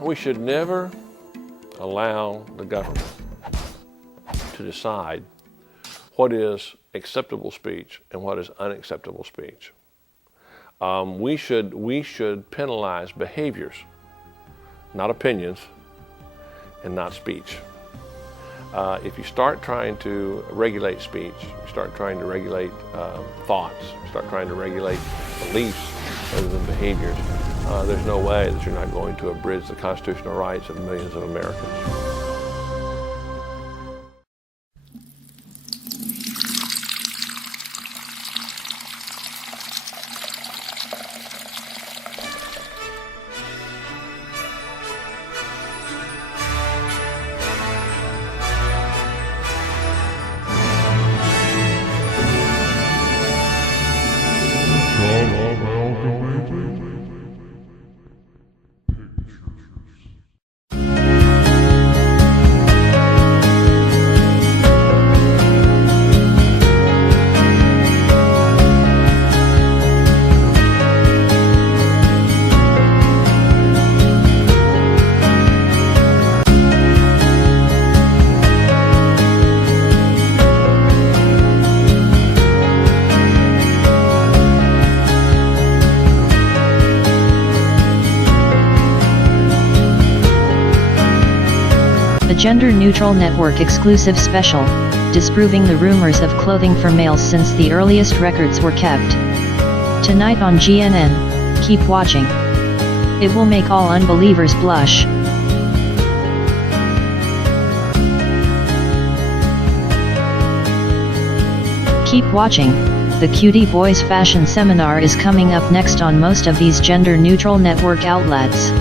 We should never allow the government to decide what is acceptable speech and what is unacceptable speech. We should penalize behaviors, not opinions, and not speech. If you start trying to regulate speech, you start trying to regulate thoughts, you start trying to regulate beliefs rather than behaviors, there's no way that you're not going to abridge the constitutional rights of millions of Americans. Gender-neutral network exclusive special, disproving the rumors of clothing for males since the earliest records were kept. Tonight on GNN, keep watching. It will make all unbelievers blush. Keep watching. The Cutie Boys Fashion Seminar is coming up next on most of these gender-neutral network outlets.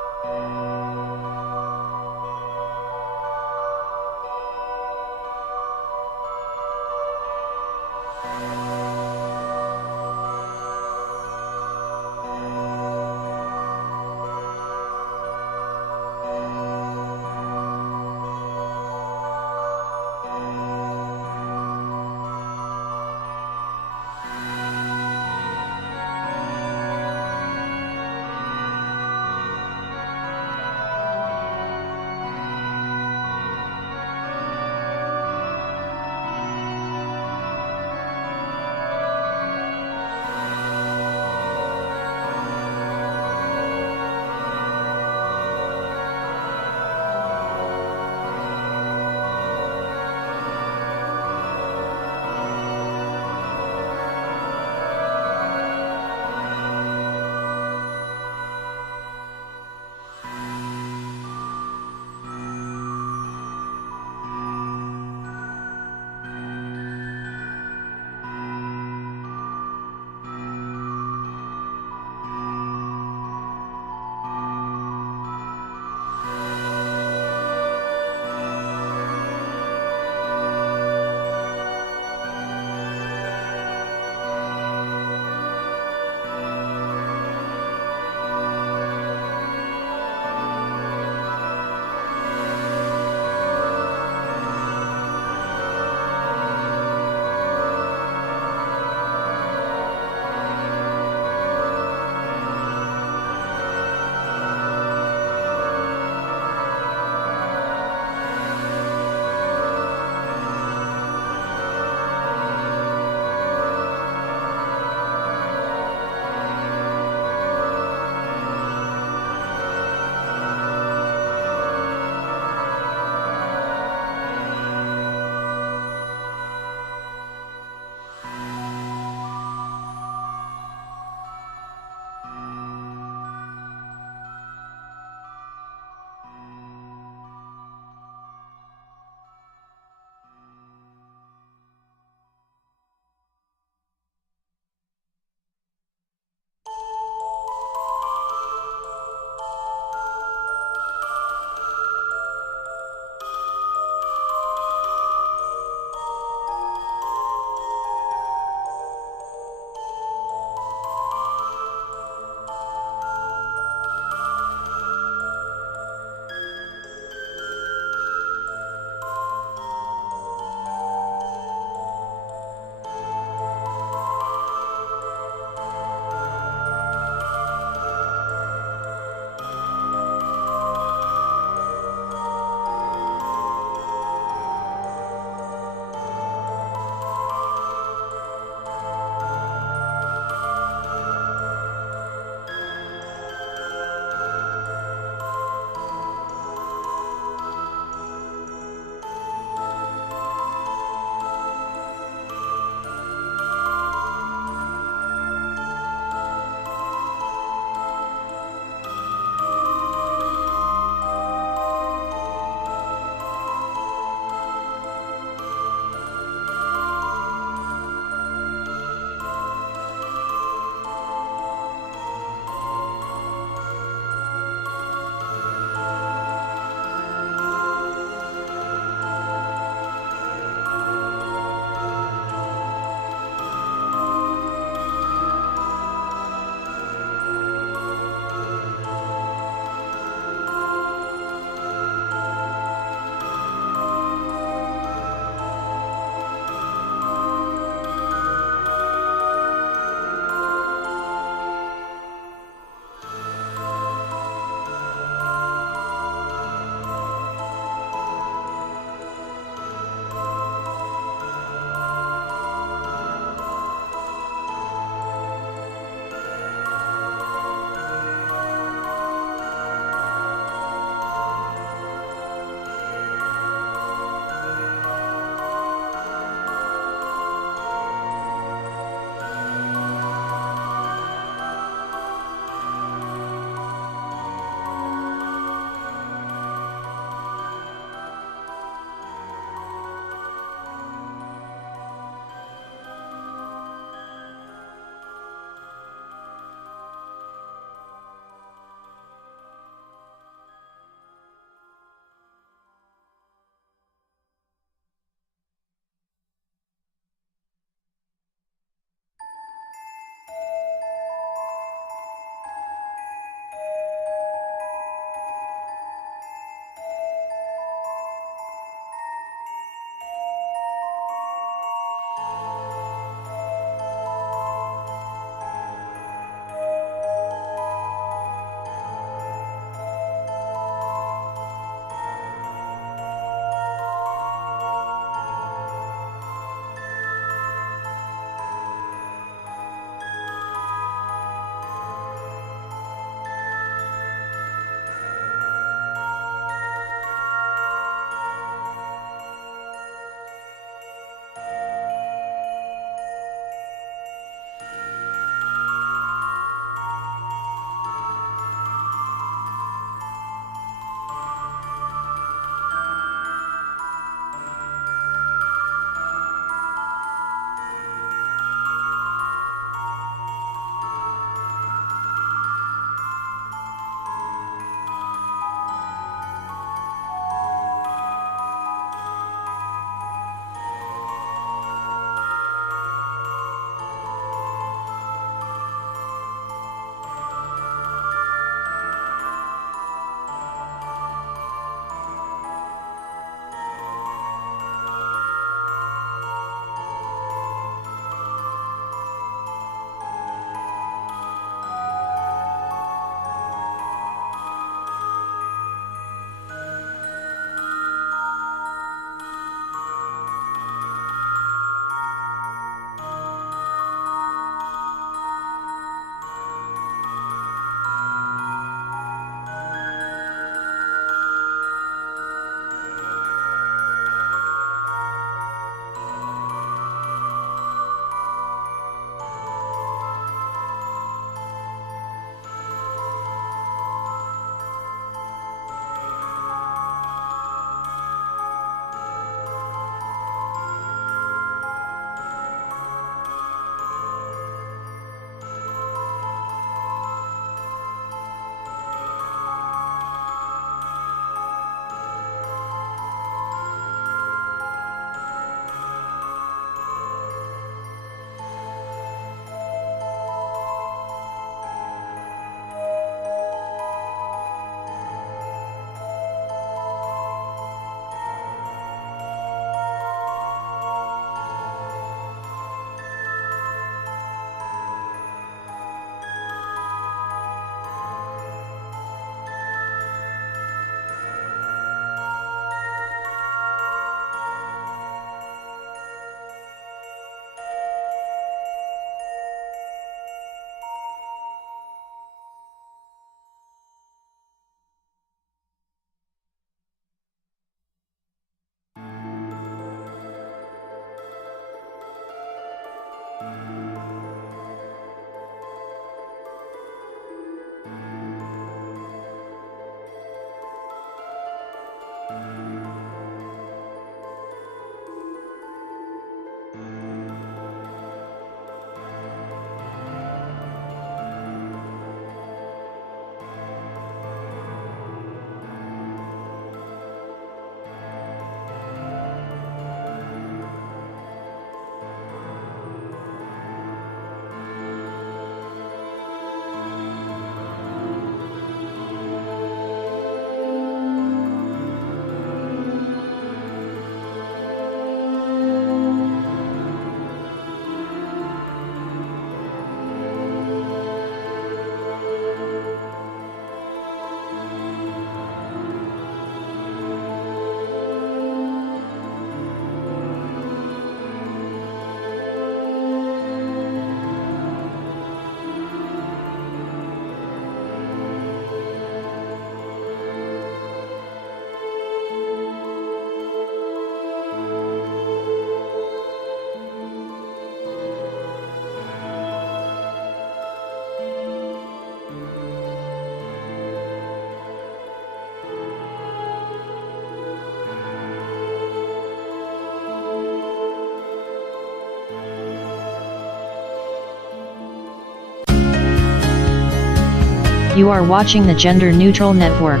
You are watching the Gender Neutral Network,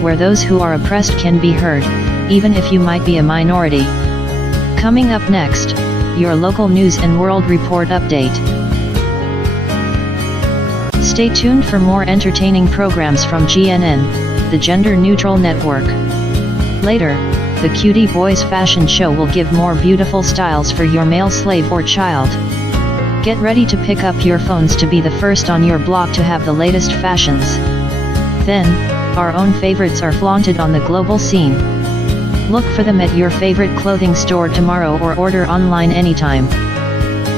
where those who are oppressed can be heard, even if you might be a minority. Coming up next, your local news and world report update. Stay tuned for more entertaining programs from GNN, the Gender Neutral Network. Later, the Cutie Boys fashion show will give more beautiful styles for your male slave or child. Get ready to pick up your phones to be the first on your block to have the latest fashions. Then, our own favorites are flaunted on the global scene. Look for them at your favorite clothing store tomorrow or order online anytime.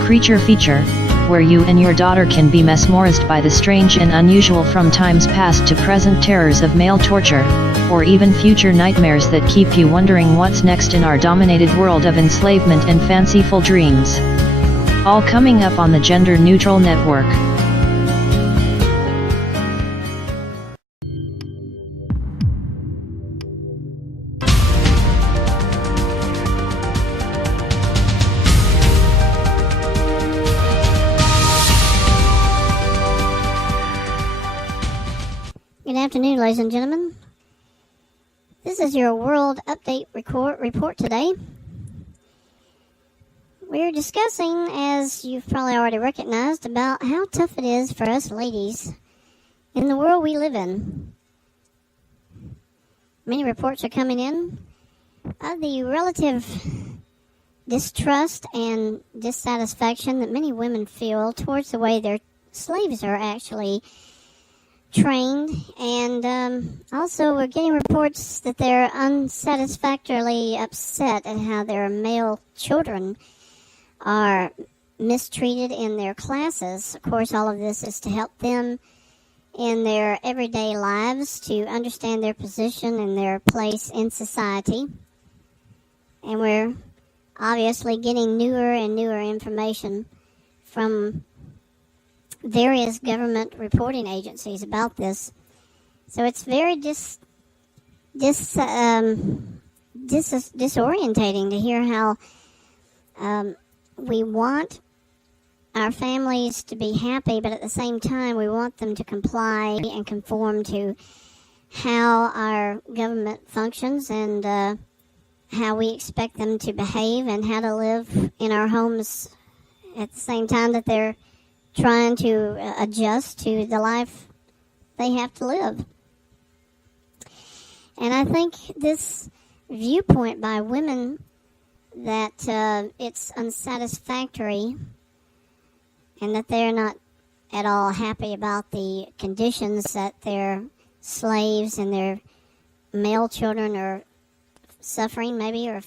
Creature Feature, where you and your daughter can be mesmerized by the strange and unusual from times past to present terrors of male torture, or even future nightmares that keep you wondering what's next in our dominated world of enslavement and fanciful dreams. All coming up on the Gender Neutral Network. Good afternoon, ladies and gentlemen. This is your World Update report today. We're discussing, as you've probably already recognized, about how tough it is for us ladies in the world we live in. Many reports are coming in of the relative distrust and dissatisfaction that many women feel towards the way their slaves are actually trained, and also we're getting reports that they're unsatisfactorily upset at how their male children are mistreated in their classes. Of course, all of this is to help them in their everyday lives to understand their position and their place in society. And we're obviously getting newer and newer information from various government reporting agencies about this. So it's very disorientating to hear how we want our families to be happy, but at the same time we want them to comply and conform to how our government functions and how we expect them to behave and how to live in our homes at the same time that they're trying to adjust to the life they have to live. And I think this viewpoint by women that it's unsatisfactory and that they're not at all happy about the conditions that their slaves and their male children are suffering maybe or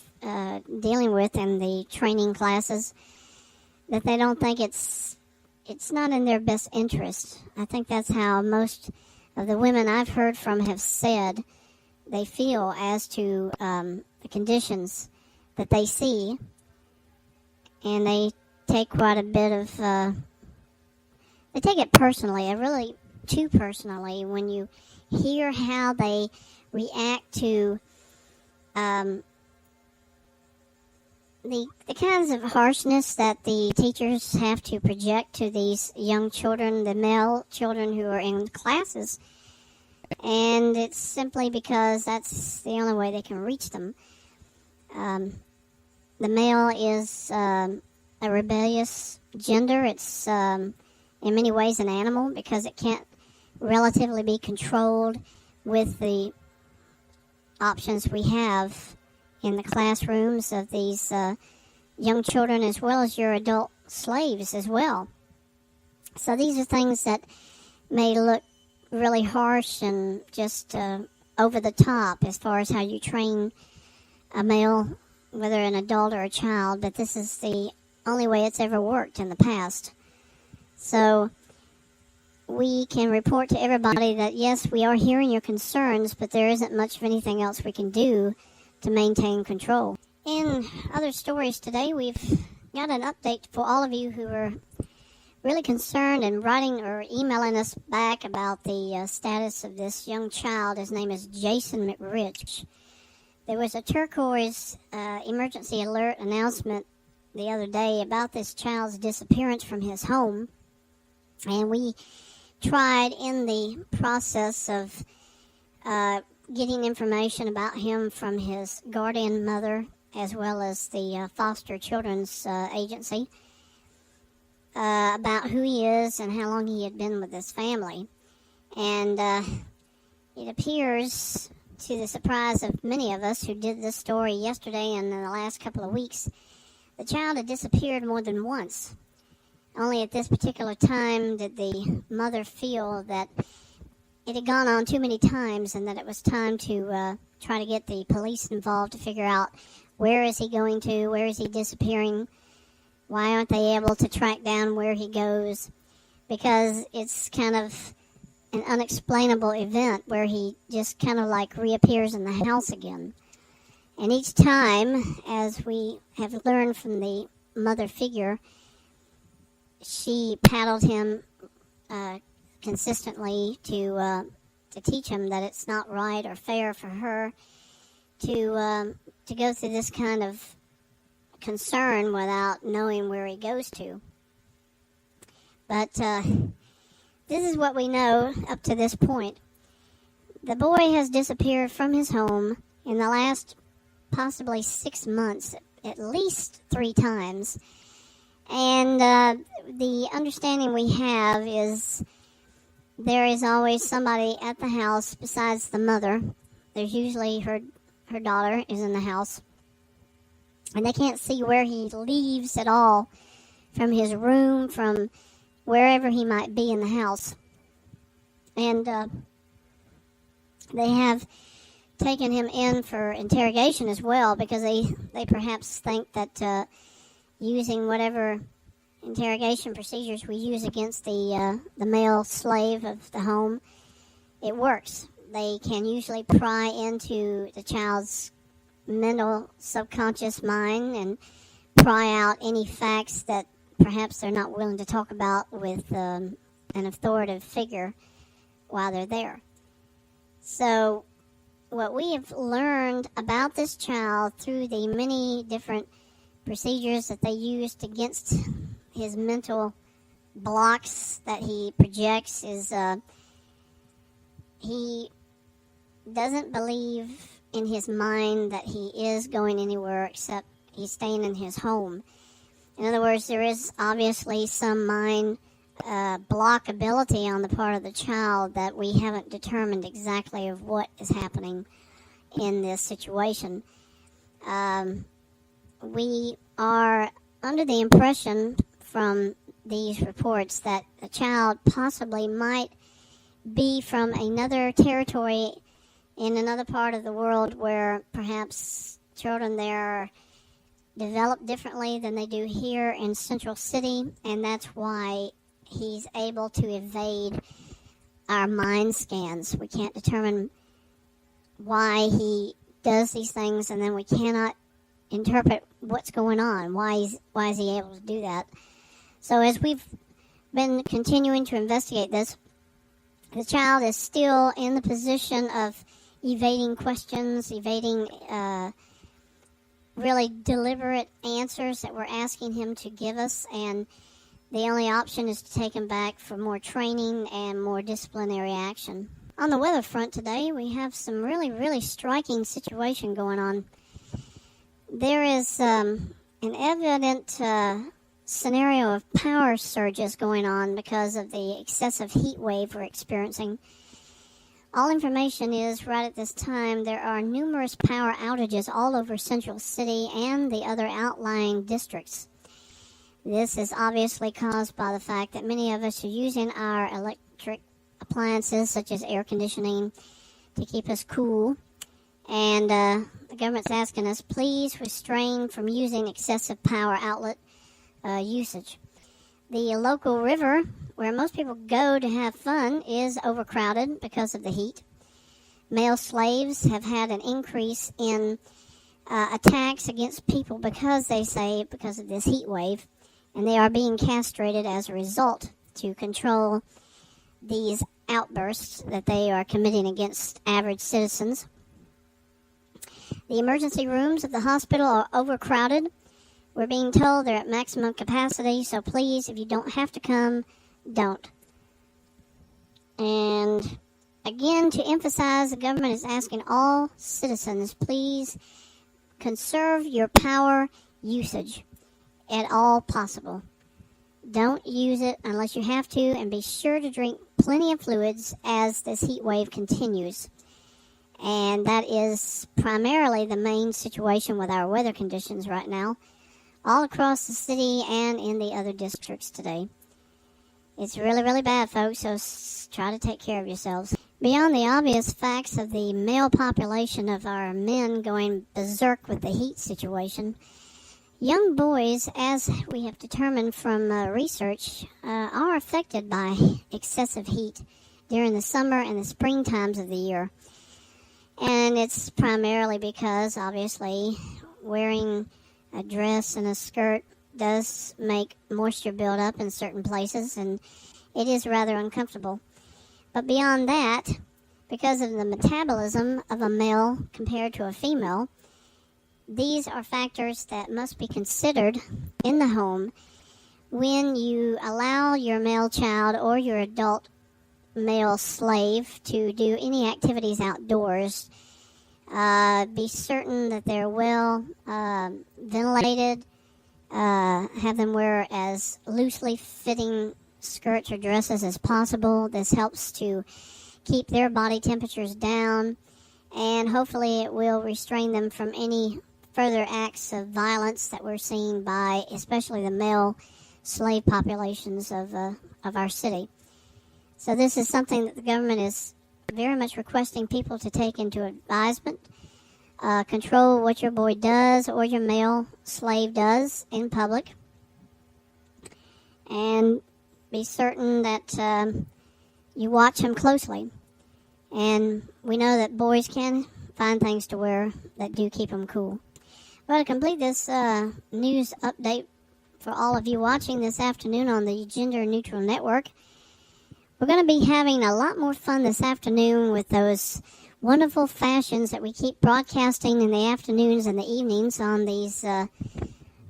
dealing with in the training classes, that they don't think it's not in their best interest. I think that's how most of the women I've heard from have said they feel as to the conditions that they see, and they take quite a bit of, they take it personally, really too personally, when you hear how they react to the kinds of harshness that the teachers have to project to these young children, the male children who are in classes. And it's simply because that's the only way they can reach them. The male is a rebellious gender. It's in many ways an animal because it can't relatively be controlled with the options we have in the classrooms of these young children as well as your adult slaves as well. So these are things that may look really harsh and just over the top as far as how you train a male, whether an adult or a child, but this is the only way it's ever worked in the past. So we can report to everybody that, yes, we are hearing your concerns, but there isn't much of anything else we can do to maintain control. In other stories today, we've got an update for all of you who are really concerned and writing or emailing us back about the status of this young child. His name is Jason McRich. There was a turquoise emergency alert announcement the other day about this child's disappearance from his home, and we tried in the process of getting information about him from his guardian mother as well as the foster children's agency about who he is and how long he had been with this family. And it appears, to the surprise of many of us who did this story yesterday and in the last couple of weeks, the child had disappeared more than once. Only at this particular time did the mother feel that it had gone on too many times and that it was time to try to get the police involved to figure out where is he going to, where is he disappearing, why aren't they able to track down where he goes, because it's kind of an unexplainable event where he just kind of like reappears in the house again. And each time, as we have learned from the mother figure, she paddled him consistently to teach him that it's not right or fair for her to go through this kind of concern without knowing where he goes to. But this is what we know up to this point. The boy has disappeared from his home in the last possibly 6 months, at least 3 times. And the understanding we have is there is always somebody at the house besides the mother. There's usually her daughter is in the house. And they can't see where he leaves at all from his room, from wherever he might be in the house. And they have taken him in for interrogation as well, because they perhaps think that using whatever interrogation procedures we use against the male slave of the home, it works. They can usually pry into the child's mental subconscious mind and pry out any facts that perhaps they're not willing to talk about with an authoritative figure while they're there. So what we have learned about this child through the many different procedures that they used against his mental blocks that he projects is he doesn't believe in his mind that he is going anywhere except he's staying in his home. In other words, there is obviously some mind blockability on the part of the child that we haven't determined exactly of what is happening in this situation. We are under the impression from these reports that the child possibly might be from another territory in another part of the world where perhaps children there are developed differently than they do here in Central City, and that's why he's able to evade our mind scans. We can't determine why he does these things, and then we cannot interpret what's going on. Why is he able to do that? So as we've been continuing to investigate this, the child is still in the position of evading questions, evading really deliberate answers that we're asking him to give us, and the only option is to take him back for more training and more disciplinary action. On the weather front today, we have some really, really striking situation going on. There is an evident scenario of power surges going on because of the excessive heat wave we're experiencing. All information is right at this time there are numerous power outages all over Central City and the other outlying districts. This is obviously caused by the fact that many of us are using our electric appliances such as air conditioning to keep us cool. And the government's asking us, please restrain from using excessive power outlet usage. The local river, where most people go to have fun, is overcrowded because of the heat. Male slaves have had an increase in attacks against people because of this heat wave, and they are being castrated as a result to control these outbursts that they are committing against average citizens. The emergency rooms of the hospital are overcrowded. We're being told they're at maximum capacity, so please, if you don't have to come, don't. And again, to emphasize, the government is asking all citizens, please conserve your power usage at all possible. Don't use it unless you have to, and be sure to drink plenty of fluids as this heat wave continues. And that is primarily the main situation with our weather conditions right now, all across the city and in the other districts today. It's really, really bad, folks, so try to take care of yourselves. Beyond the obvious facts of the male population of our men going berserk with the heat situation, young boys, as we have determined from research, are affected by excessive heat during the summer and the spring times of the year. And it's primarily because, obviously, wearing a dress and a skirt does make moisture build up in certain places, and it is rather uncomfortable. But beyond that, because of the metabolism of a male compared to a female, these are factors that must be considered in the home when you allow your male child or your adult male slave to do any activities outdoors. Be certain that they're well ventilated. Have them wear as loosely fitting skirts or dresses as possible. This helps to keep their body temperatures down, and hopefully it will restrain them from any further acts of violence that we're seeing by especially the male slave populations of our city. So this is something that the government is very much requesting people to take into advisement. Control what your boy does or your male slave does in public. And be certain that you watch him closely. And we know that boys can find things to wear that do keep them cool. Well, to complete this news update for all of you watching this afternoon on the Gender Neutral Network, we're going to be having a lot more fun this afternoon with those wonderful fashions that we keep broadcasting in the afternoons and the evenings on these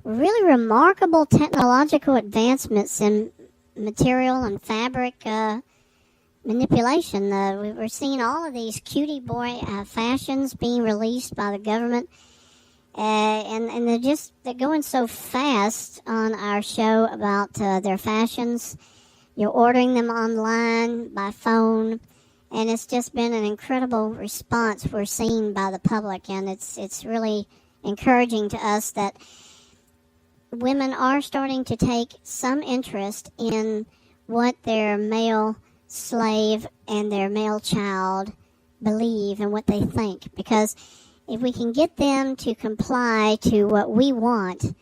really remarkable technological advancements in material and fabric manipulation. We're seeing all of these cutie boy fashions being released by the government, and they're going so fast on our show about their fashions. You're ordering them online, by phone, and it's just been an incredible response we're seeing by the public, and it's really encouraging to us that women are starting to take some interest in what their male slave and their male child believe and what they think. Because if we can get them to comply to what we want,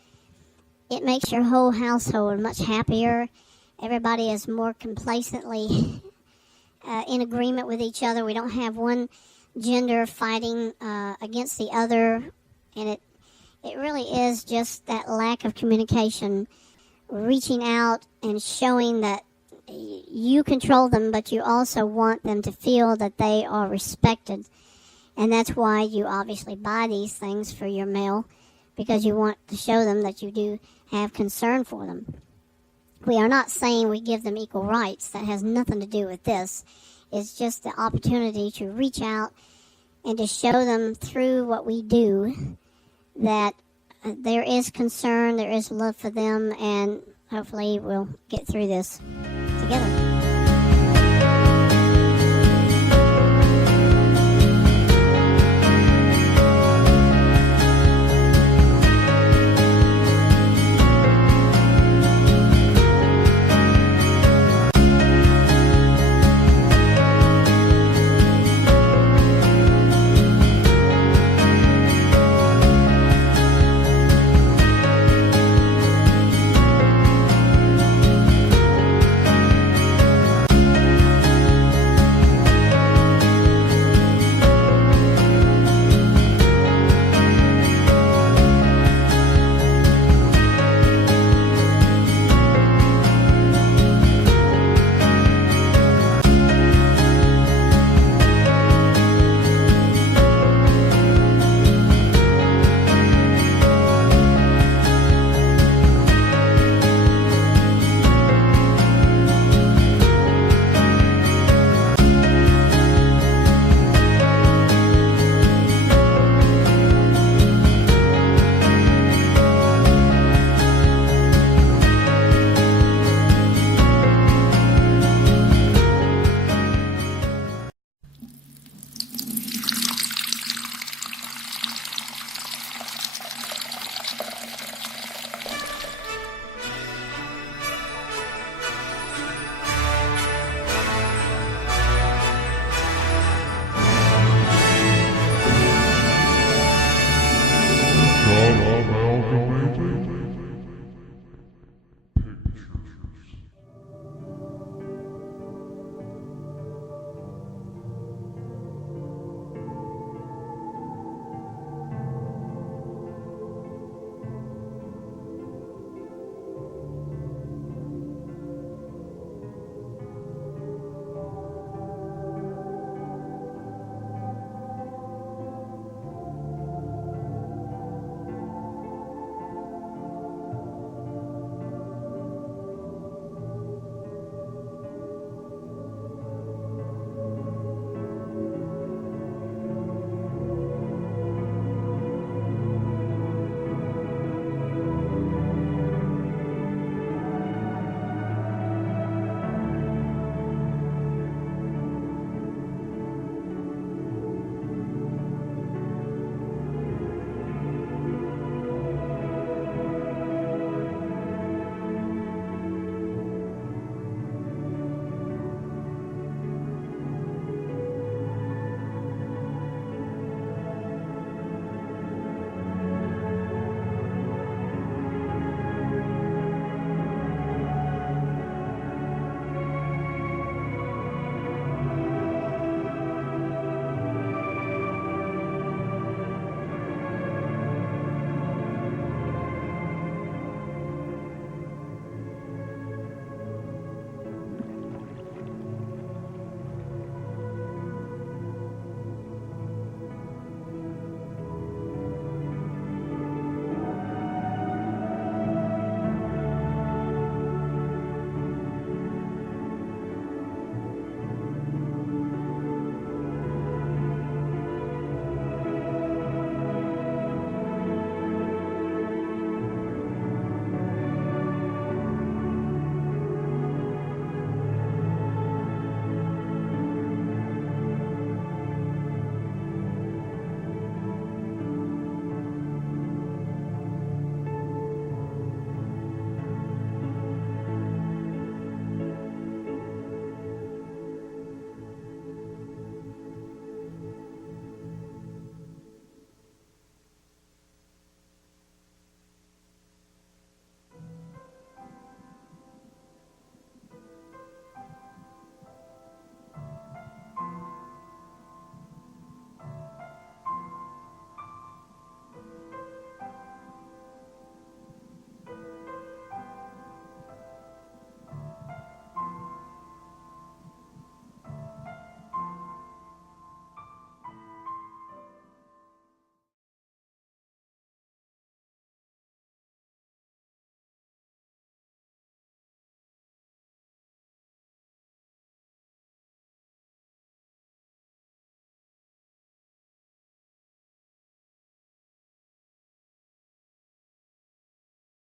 it makes your whole household much happier. Everybody is more complacently in agreement with each other. We don't have one gender fighting against the other, and it really is just that lack of communication, reaching out and showing that you control them, but you also want them to feel that they are respected. And that's why you obviously buy these things for your male, because you want to show them that you do have concern for them. We are not saying we give them equal rights. That has nothing to do with this. It's just the opportunity to reach out and to show them through what we do that there is concern, there is love for them, and hopefully we'll get through this together.